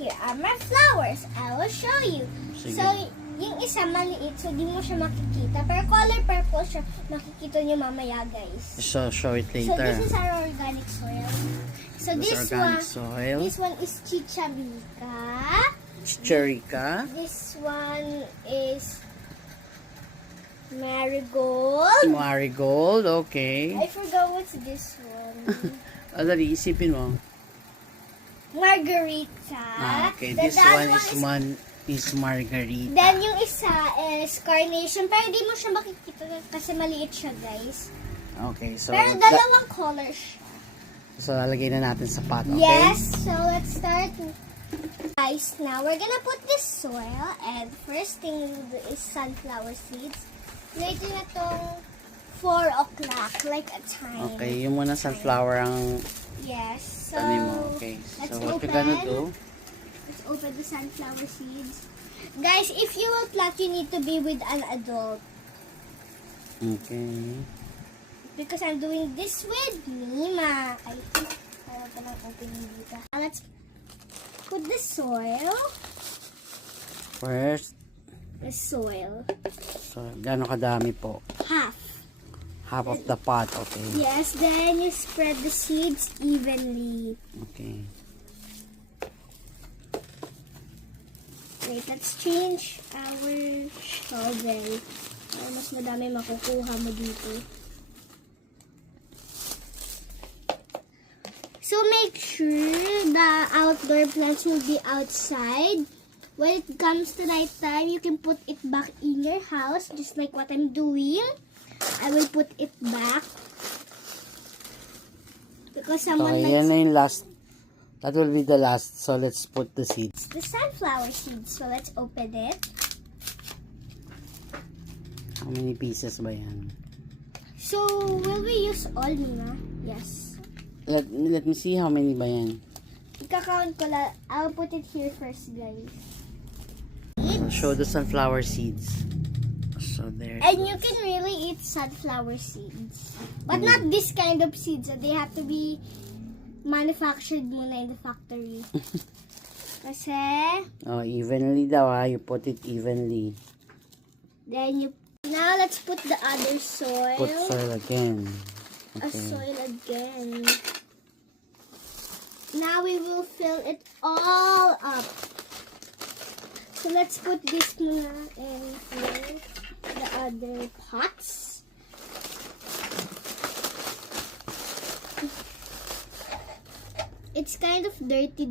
Here are my flowers. I will show you. Sige. So, yung isa maliit, so di mo siya makikita. Pero color purple siya, makikita niyo mamaya, guys. So, show it So, later. this is our organic soil. So, This organic soil. This one is chicharika. Chicharica. This one is marigold. Marigold, okay. I forgot what's this one. Dali, isipin mo. Margarita. Okay, Then this the other one is margarita. Then yung isa is carnation. Pero di mo siya makikita kasi maliit siya, guys. Okay, so Pero dalawang colors siya. so lalagay na natin sa pot, okay? Yes, so let's start. Guys, now we're gonna put this soil, and first thing we'll do is sunflower seeds. Later na tong 4 o'clock, like a time. Okay, yung muna sunflower ang Yes, so tanim mo. Okay, let's so what open. we're gonna do? Let's open the sunflower seeds. Guys, if you will plant, you need to be with an adult. Okay. Because I'm doing this with Mima. I think I will open dito. Now let's put the soil. First, The soil. so gaano kadami po? Half. Half of the pot, okay. Yes, then you spread the seeds evenly. Okay. Wait, let's change our shovel. Para mas madami makukuha mo dito. So make sure the outdoor plants will be outside. When it comes to night time, you can put it back in your house, just like what I'm doing. I will put it back. Because someone Okay, yan likes na yung last. That will be the last. So let's put the seeds. the sunflower seeds. So let's open it. How many pieces ba yan? So, will we use all, Nina? Yes. Let me see how many ba yan. Ika-count ko lang. I'll put it here first, guys. So show the sunflower seeds. So there. And you can really eat sunflower seeds. But not this kind of seeds. They have to be manufactured muna in the factory. Kasi, Oh, evenly daw ha. You put it evenly. then you... Now, let's put the other soil. Put soil again. A Okay. soil again. Now we will fill it all up. So let's put this muna in here. The other pots. It's kind of dirty,